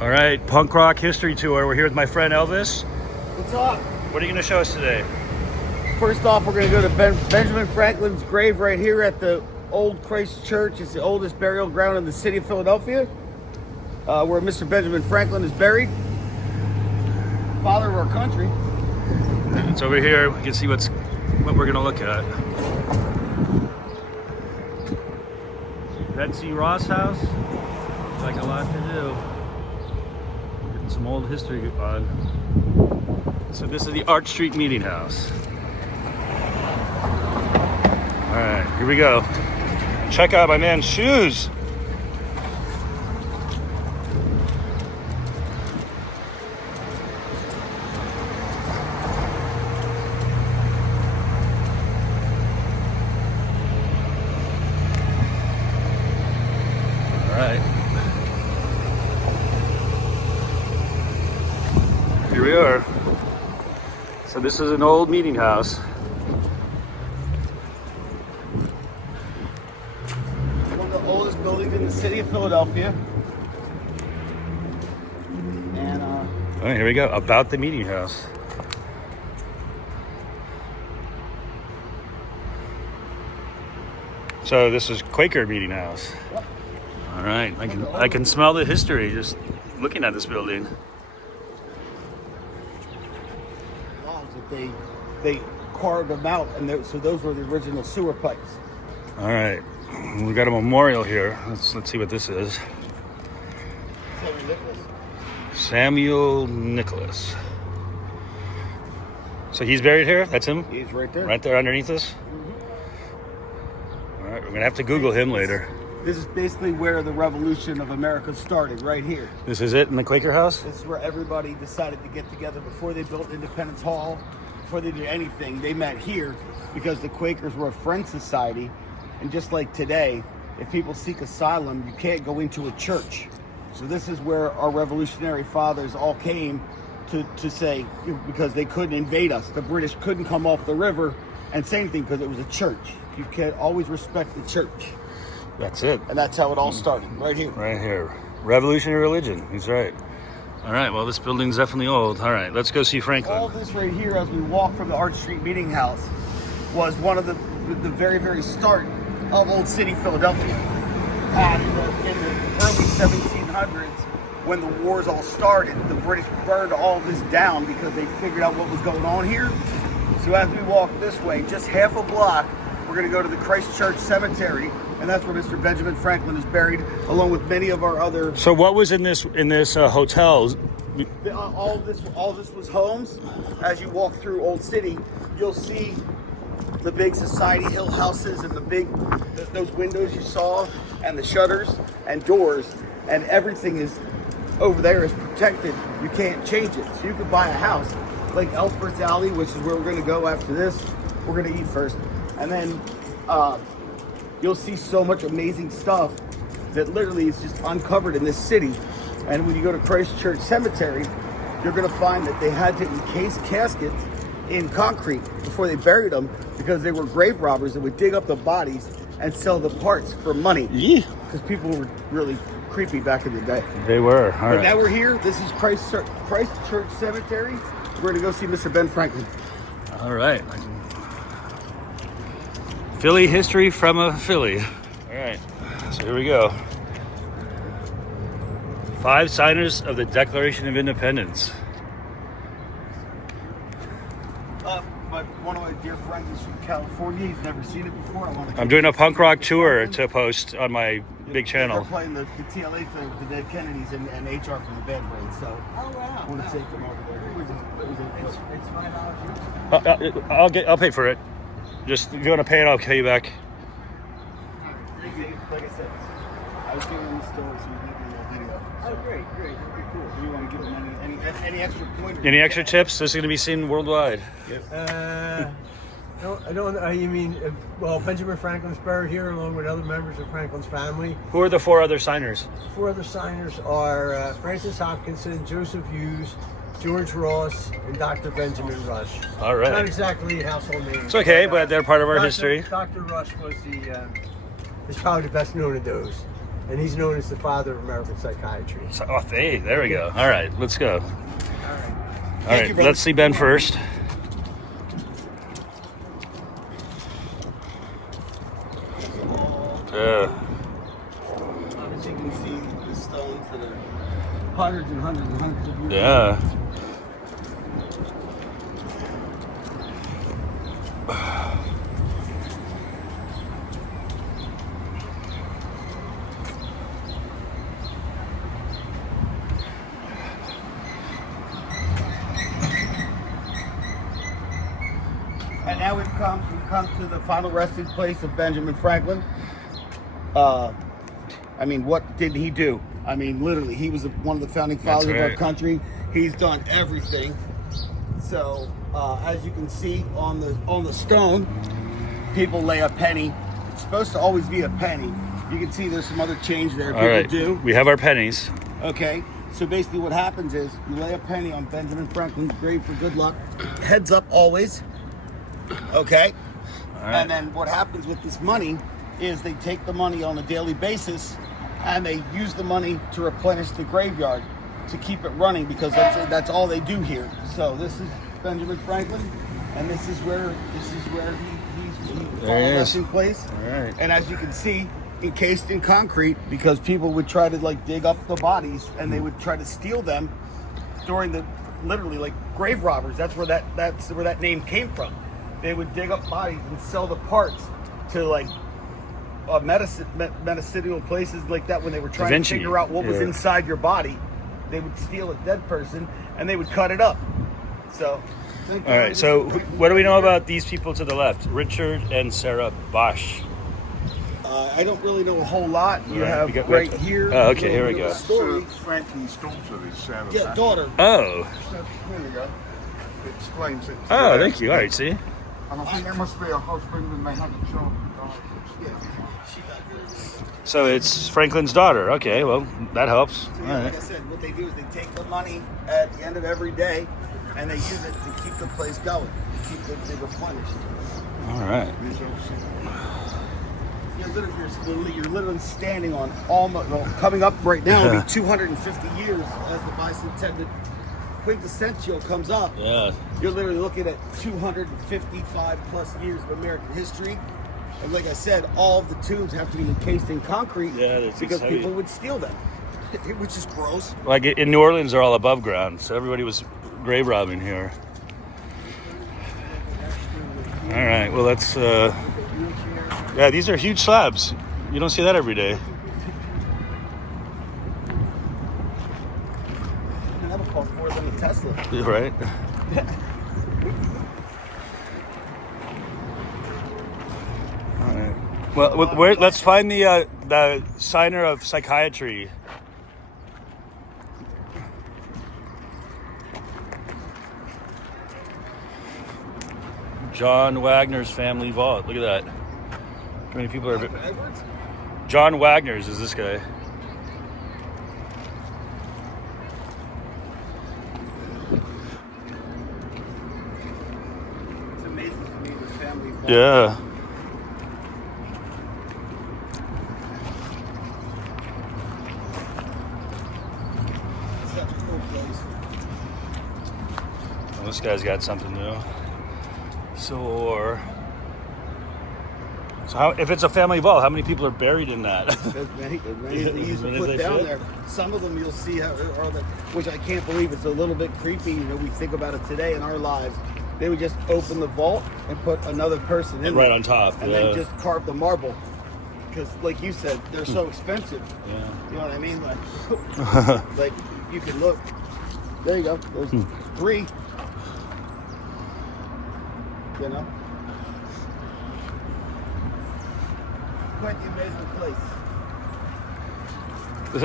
All right, punk rock history tour. We're here with my friend Elvis. What's up? What are you going to show us today? First off, we're going to go to Benjamin Franklin's grave right here at the Old Christ Church. It's the oldest burial ground in the city of Philadelphia, where Mr. Benjamin Franklin is buried. Father of our country. It's over here. We can see what we're going to look at. Betsy Ross house. Looks like a lot to do. Getting some old history on. So this is the Arch Street Meeting House. All right, here we go. Check out my man's shoes. All right. Here we are. So this is an old meeting house. One of the oldest buildings in the city of Philadelphia. And All right, here we go. About the meeting house. So this is Quaker meeting house. Yep. All right, I can smell the history just looking at this building. logs that they carved them out, and so those were the original sewer pipes. All right, we got a memorial here. Let's see what this is. Samuel Nicholas. So he's buried here? That's him? He's right there. Right there underneath us? All right, we're going to have to Google him later. This is basically where the revolution of America started, right here. This is it in the Quaker house? This is where everybody decided to get together before they built Independence Hall, before they did anything. They met here because the Quakers were a friend society. And just like today, if people seek asylum, you can't go into a church. So this is where our revolutionary fathers all came to say, because they couldn't invade us. The British couldn't come off the river and say anything because it was a church. You can always respect the church. That's it. And that's how it all started, right here. Right here. Revolutionary religion. He's right. All right, well, this building's definitely old. All right, let's go see Franklin. All this right here, as we walk from the Arch Street Meeting House, was one of the very, very start of Old City, Philadelphia. And in the early 1700s, when the wars all started, the British burned all this down because they figured out what was going on here. So as we walk this way, just half a block, we're going to go to the Christ Church Cemetery, and that's where Mr. Benjamin Franklin is buried, along with many of our other. So what was in this hotel? All this was homes. As you walk through Old City, you'll see the big Society Hill houses and those windows you saw, and the shutters and doors, and everything is over there is protected. You can't change it. So you could buy a house like Ellsworth Alley, which is where we're going to go after this. We're going to eat first, and then you'll see so much amazing stuff that literally is just uncovered in this city. And when you go to Christ Church Cemetery, you're going to find that they had to encase caskets in concrete before they buried them because they were grave robbers that would dig up the bodies and sell the parts for money. Yeah. Because people were really creepy back in the day. They were. All But right. now we're here. This is Christ Church Cemetery. We're going to go see Mr. Ben Franklin. All right. Philly history from a Philly. All right. So here we go. 5 signers of the Declaration of Independence. But one of my dear friends is from California. He's never seen it before. I'm doing a punk rock tour to post on my big channel. They're playing the TLA thing with the Dead Kennedys and HR from the Bad Brains. So I want to take them over there. It's $5. I'll pay for it. Just if you want to pay it, I'll pay you back. Like I said, I was giving them the story, so we can do a little video. Oh, great. That'd be cool. Do you want to give them any extra pointers? Any extra tips? This is going to be seen worldwide. I don't. You mean? Well, Benjamin Franklin's buried here along with other members of Franklin's family. Who are the 4 other signers? 4 other signers are Francis Hopkinson, Joseph Hughes, George Ross, and Dr. Benjamin Rush. All right. Not exactly household names. It's okay, but they're part of our history. Dr. Rush was is probably the best known of those. and he's known as the father of American psychiatry. So, oh, hey, there we go. All right, let's go. All right. All right, you, brother. let's see Ben first. As you can see, the stones that are hundreds and hundreds and hundreds of years. Yeah. And now we've come to the final resting place of Benjamin Franklin. I mean, what did he do? I mean, literally, he was one of the founding fathers of our country. He's done everything. So, as you can see on the stone, people lay a penny. It's supposed to always be a penny. You can see there's some other change there. All right, do. we have our pennies. Okay, so basically what happens is you lay a penny on Benjamin Franklin's grave for good luck. Heads up always. Okay? All right. And then what happens with this money is they take the money on a daily basis and they use the money to replenish the graveyard to keep it running because that's all they do here. So this is Benjamin Franklin, and this is where he's There he is. resting place. All right. And as you can see, encased in concrete because people would try to like dig up the bodies and they would try to steal them during the literally like grave robbers. That's where that name came from. They would dig up bodies and sell the parts to like medicinal places like that when they were trying to figure out what was inside your body. They would steal a dead person and they would cut it up. So, All right, so what do we know about these people to the left? Richard and Sarah Bosch. I don't really know a whole lot. You Right, have we got- right here. Oh, okay, here we a little go. Story. Franklin's daughter is Sarah. Yeah, Bash. daughter. Oh. So, here we go. It explains it. Oh, thank you. All right, see? And I think there must be a husband and they had a child who died. Yeah, she died. So it's Franklin's daughter. Okay, well, that helps. So, All yeah, like I right. said, what they do is they take the money at the end of every day and they use it to keep the place going, to keep the replenished. All right. These are You're literally standing on almost, well, coming up right now, it'll be 250 years as the bicentennial quintessential comes up. Yeah. You're literally looking at 255 plus years of American history. And like I said, all of the tombs have to be encased in concrete because heavy. people would steal them, which is gross. Like in New Orleans, they're all above ground, so everybody was grave robbing here. All right, well, that's, yeah, these are huge slabs. You don't see that every day. And that'll cost more than a Tesla. Right? All right. Well, let's find the signer of psychiatry. John Wagner's family vault. Look at that. How many people are? Edwards? John Wagner's is this guy. It's amazing to me the family. vault. Yeah. Such a cool place. Well, this guy's got something new. So how, if it's a family vault, how many people are buried in that? As many as they used to As put they down fit. there. Some of them you'll see how, which I can't believe. It's a little bit creepy. You know, we think about it today in our lives. They would just open the vault and put another person in Right there, on top, and yeah. then just carve the marble. Because, like you said, they're so expensive. Yeah. You know what I mean? Like you can look. There you go. There's 3. You know. Quite the amazing place.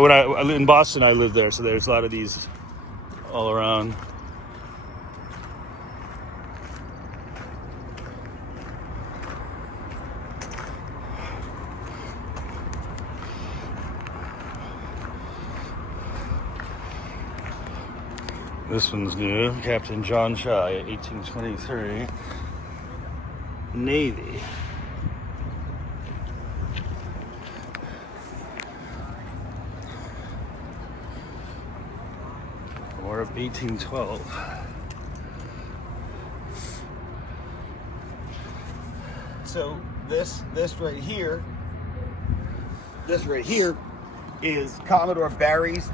When I lived in Boston, I lived there, so there's a lot of these all around. This one's new. Captain John Shaw, 1823. Navy. War of 1812. So this right here is Commodore Barry's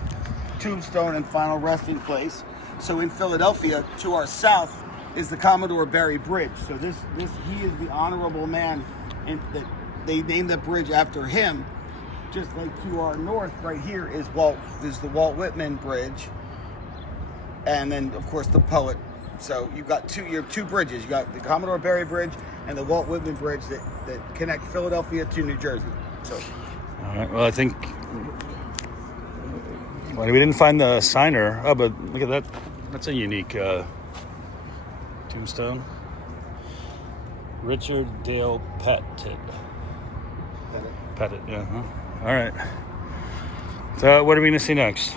tombstone and final resting place. So in Philadelphia, to our south, is the Commodore Barry Bridge. So he is the honorable man, and that they named the bridge after him. Just like to our north, right here is the Walt Whitman Bridge, and then of course the poet. So you have two bridges. You got the Commodore Barry Bridge and the Walt Whitman Bridge that connect Philadelphia to New Jersey. So, all right. Well, I think we didn't find the signer. Oh, but look at that. That's a unique tombstone. Richard Dale Pettit. Pettit. Yeah. Huh? All right. So, what are we gonna see next?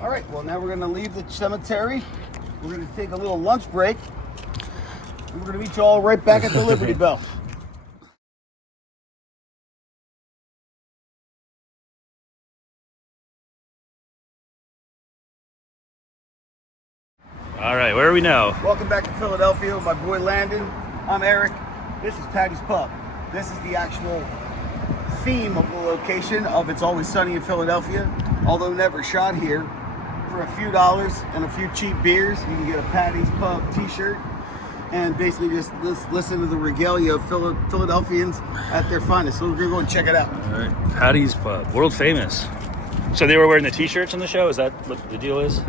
all right. Well, now we're gonna leave the cemetery. We're gonna take a little lunch break. And we're gonna meet you all right back at the Liberty Bell. All right. Where are we now? Welcome back to Philadelphia with my boy Landon. I'm Eric. This is Patty's Pub. This is the actual theme of the location of It's Always Sunny in Philadelphia. Although never shot here, for a few dollars and a few cheap beers, you can get a Patty's Pub t-shirt and basically just listen to the regalia of Philadelphians at their finest. So we're gonna go and check it out. All right. Patty's Pub, world famous. So they were wearing the t-shirts on the show? Is that what the deal is? This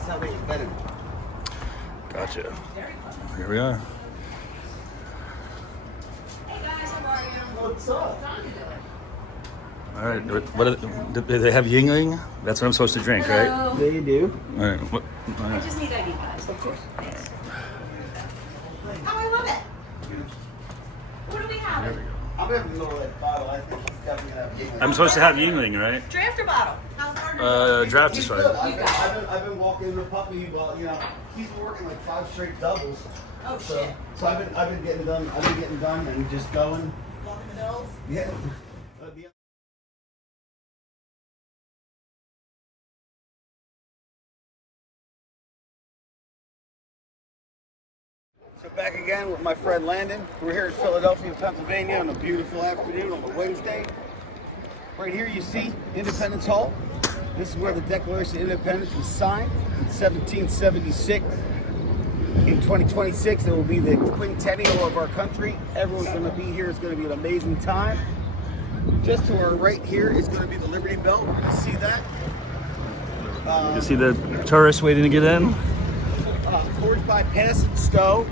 is how they invented it. Gotcha. Here we are. What's up? All right. Do they have Yingling? That's what I'm supposed to drink, right? They do. All right. All I right. just need ID, guys. Of course. Thanks. Oh, I love it. What do we have? I'm gonna have a middle of that bottle. I think he's definitely gonna have Yingling. I'm supposed to have Yingling, right? Draft or bottle? How's our Draft is He's good. fine. I've been walking the puppy. Well, you know, he's been working like 5 straight doubles. Oh, So, shit. so I've been getting done. I've been getting done and just going. Walking the bills? Yeah. So back again with my friend Landon. We're here in Philadelphia, Pennsylvania on a beautiful afternoon on a Wednesday. Right here you see Independence Hall. This is where the Declaration of Independence was signed in 1776. In 2026, it will be the quintennial of our country. Everyone's going to be here. It's going to be an amazing time. Just to our right here is going to be the Liberty Bell. We're going to see that. You see the tourists waiting to get in? Towards by Pass and Stowe,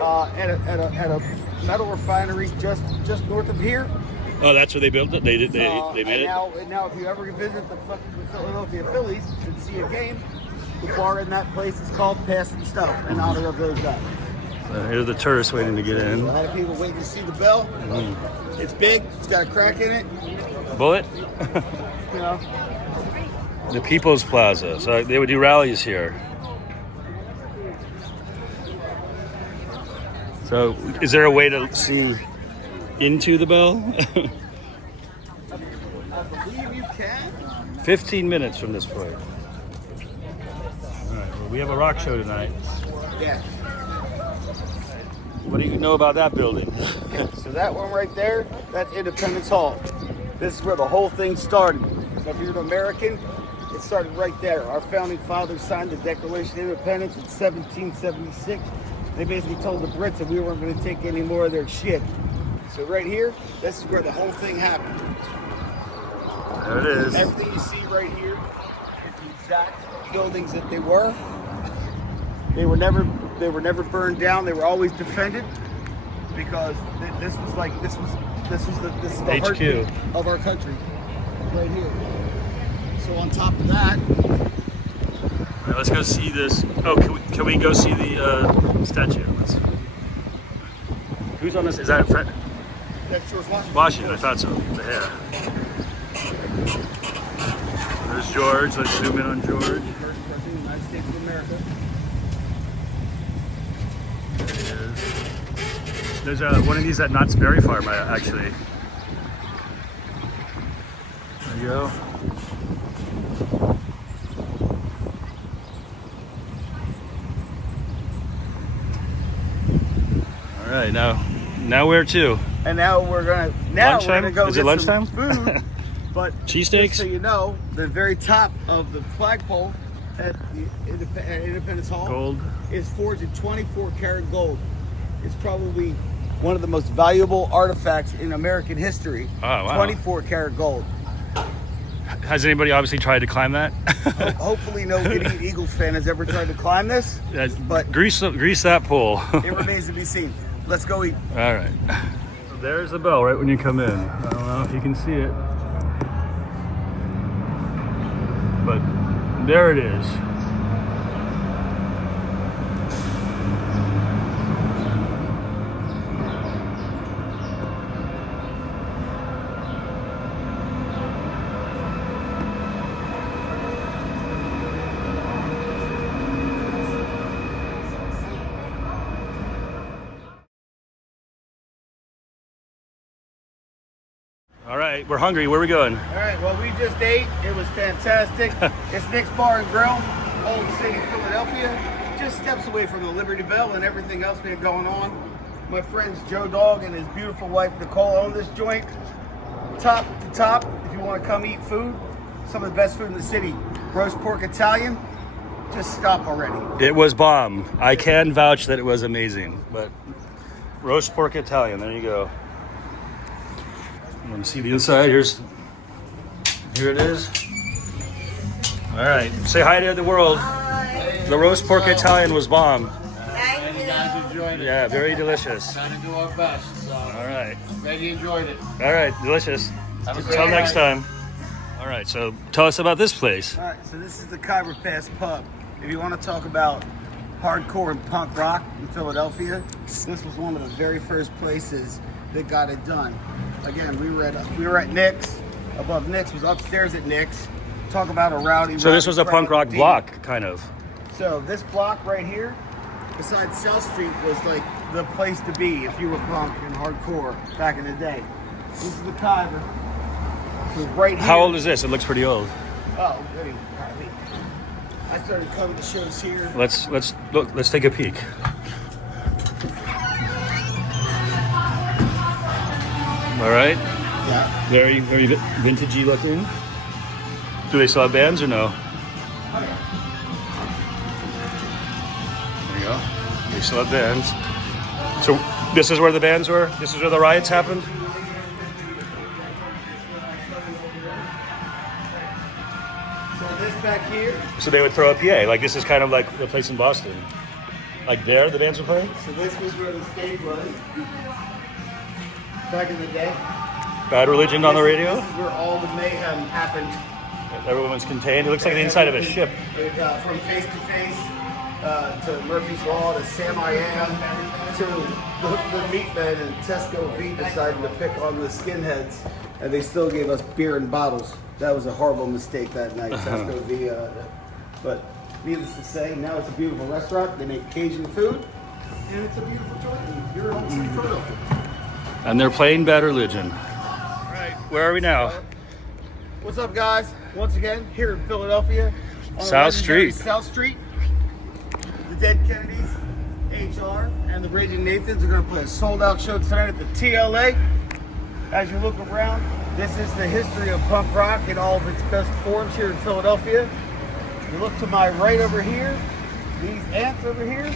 at a metal refinery just north of here. Oh, that's where they built it. They made it. Now, if you ever visit the Philadelphia Phillies and see a game, the bar in that place is called Pass and Stowe in honor of those guys. So here's the tourists waiting to get A in. lot of people waiting to see the bell. It's big. It's got a crack in it. Bullet. You know. The People's Plaza. So they would do rallies here. So is there a way to see into the bell? I believe you can. 15 minutes from this point. All right, well, we have a rock show tonight. Yeah. What do you know about that building? So that one right there, that's Independence Hall. This is where the whole thing started. So if you're an American, it started right there. Our founding fathers signed the Declaration of Independence in 1776. They basically told the Brits that we weren't going to take any more of their shit. So right here, this is where the whole thing happened. There it is. Everything you see right here is the exact buildings that they were. They were never burned down. They were always defended because this was the HQ heartbeat of our country right here. So on top of that, All right, let's go see this. Oh, can we go see the statue? Who's on this? Is that Fred? that's George Washington. Washington, I thought so. The hair. There's George. Let's zoom in on George. First president of the United States of America. There he is. There's one of these at Knott's Berry Farm, actually. you go. All right, now where to? And now we're gonna Lunchtime? go Is get it lunchtime? some food. But Cheesesteaks? just so you know, the very top of the flagpole at Independence Hall Gold. is forged in 24 karat gold. It's probably one of the most valuable artifacts in American history. Oh, wow. 24 karat gold. Has anybody obviously tried to climb that? Hopefully no Gideon Eagles fan has ever tried to climb this, but grease that pole. it remains to be seen. Let's go eat. All right. So there's the bell right when you come in. I don't know if you can see it, but there it is. All right, we're hungry. Where are we going? All right, well, we just ate. It was fantastic. It's Nick's Bar and Grill, Old City, Philadelphia. Just steps away from the Liberty Bell and everything else we had going on. My friends Joe Dog and his beautiful wife Nicole own this joint. Top to top, if you want to come eat food, some of the best food in the city. Roast pork Italian, just stop already. It was bomb. I can vouch that it was amazing. But roast pork Italian, there you go. Want to see the inside? Here it is. All right, say hi to the world. Hi. The roast pork Italian was bomb. Thank you. guys enjoyed it. Yeah, very delicious. Trying to do our best. So All right, glad you enjoyed it. all right, delicious. Have a great Until next night. time. All right, so tell us about this place. All right, so this is the Khyber Pass Pub. If you want to talk about hardcore and punk rock in Philadelphia, this was one of the very first places that got it done. Again, we were at Nick's. Above Nick's was upstairs at Nick's. Talk about a rowdy. So this was a rowdy punk rock crowd. block, kind of. So this block right here, besides South Street, was like the place to be if you were punk and hardcore back in the day. This is the Khyber. So right here. How old is this? It looks pretty old. Oh, really? I started coming to shows here. Let's look. Let's take a peek. All right. Yeah. Very vintagey looking. Do they still have bands or no? There you go. They still have bands. So this is where the bands were? This is where the riots happened? So this back here. So they would throw a PA. Like this is kind of like the place in Boston. Like there, the bands were playing? So this was where the stage was back in the day. Bad Religion on the This radio? is where all the mayhem happened. Everyone's contained. It looks like the inside of a ship. From Face to Face to Murphy's Law to Sam I Am to the Meatmen and Tesco V decided to pick on the skinheads, and they still gave us beer in bottles. That was a horrible mistake that night, Tesco V. But needless to say, now it's a beautiful restaurant. They make Cajun food, and it's a beautiful joint. You're home sweet Philadelphia. And they're playing Bad Religion. All right, where are we now? What's up, guys? Once again, here in Philadelphia. On South legendary Street. South Street. The Dead Kennedys, HR, and the Raging Nathans are going to play a sold-out show tonight at the TLA. As you look around, this is the history of punk rock in all of its best forms here in Philadelphia. You look to my right over here, these ants over here,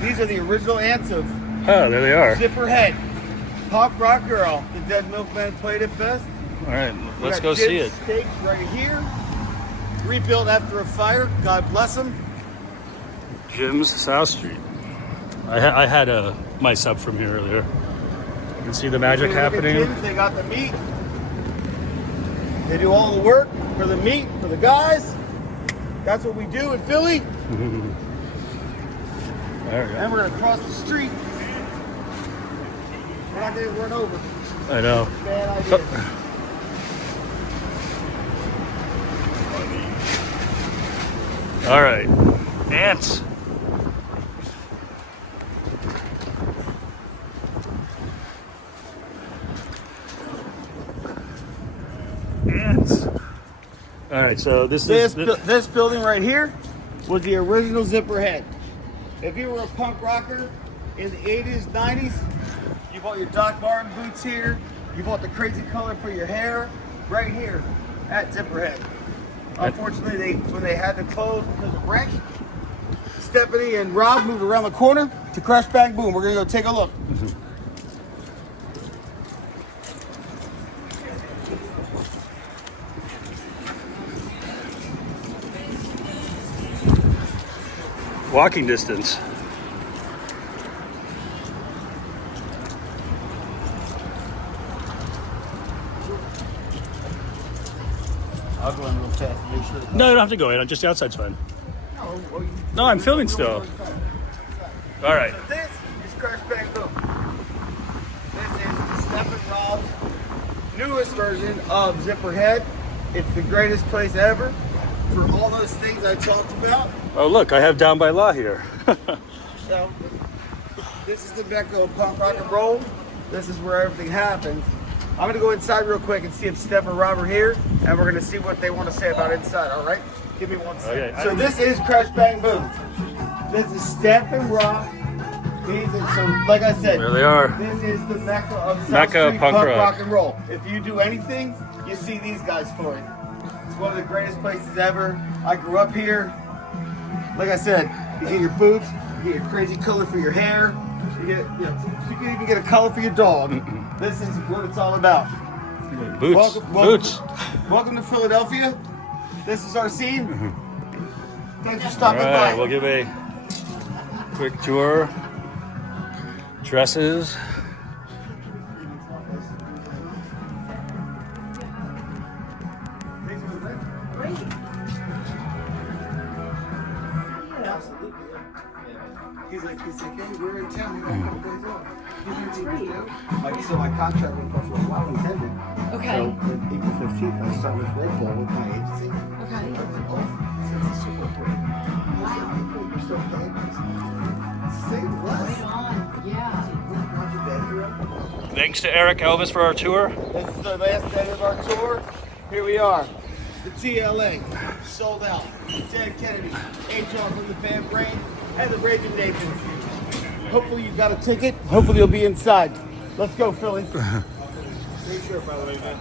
these are the original ants of Oh, there they are. Zipperhead. Punk rock girl. The Dead Milkmen played it best. All right, We let's got go see Jim's it. Steaks right here. Rebuilt after a fire. God bless them. Jim's South Street. I had my sub from here earlier. You can see the magic Look at happening. Jim's, they got the meat. They do all the work for the meat, for the guys. That's what we do in Philly. There we go. And we're gonna cross the street. We're not gonna run over. I know. Bad idea. All right, ants. Ants. All right, so this This is this building right here was the original Zipperhead. If you were a punk rocker in the 80s, 90s, you bought your Doc Martin boots here. You bought the crazy color for your hair right here at Zipperhead. Unfortunately, when they had to close because of rent, Stephanie and Rob moved around the corner to Crash Bang Boom. We're gonna go take a look. walking distance. I'll go in real fast and make sure. No, you don't have to go in. Just the outside's fine. No, I'm filming still. All right. So this is Crash Bang Boom. This is the Steph and Rob's newest version of Zipperhead. It's the greatest place ever for all those things I talked about. Oh, look, I have Down by Law here. So, this is the Mecca of punk rock and roll. This is where everything happens. I'm gonna go inside real quick and see if Steph and Rob are here, and we're gonna see what they want to say about inside. All right? Give me 1 second. Okay. So this is Crash Bang Boom. This is Steph and Rob. So, like I said, There they are. this is the Mecca of South Mecca Street punk punk rock. rock and roll. If you do anything, you see these guys for it. It's one of the greatest places ever. I grew up here. Like I said, you get your boots, you get your crazy color for your hair, you can even get a color for your dog. This is what it's all about. Boots. Boots. Welcome to Philadelphia. This is our scene. Thanks for All stopping right, by. we'll give a quick tour. Dresses. He's like, hey, we're in town. We got a couple days off. So my contract with Buffalo Wild Wings ended. Okay. So on April 15th, I started with Red Bull with my agency. Okay. I've been off since the Super Bowl. Wow. You're still paying me. Stay less. Right on. Yeah. Thanks to Eric Elvis for our tour. This is the last day of our tour. Here we are. The TLA, sold out. Ted Kennedy, HR from the band Brain, and the Raging Nathan. Hopefully you got a ticket. Hopefully you'll be inside. Let's go, Philly. Great shirt, by the way, man.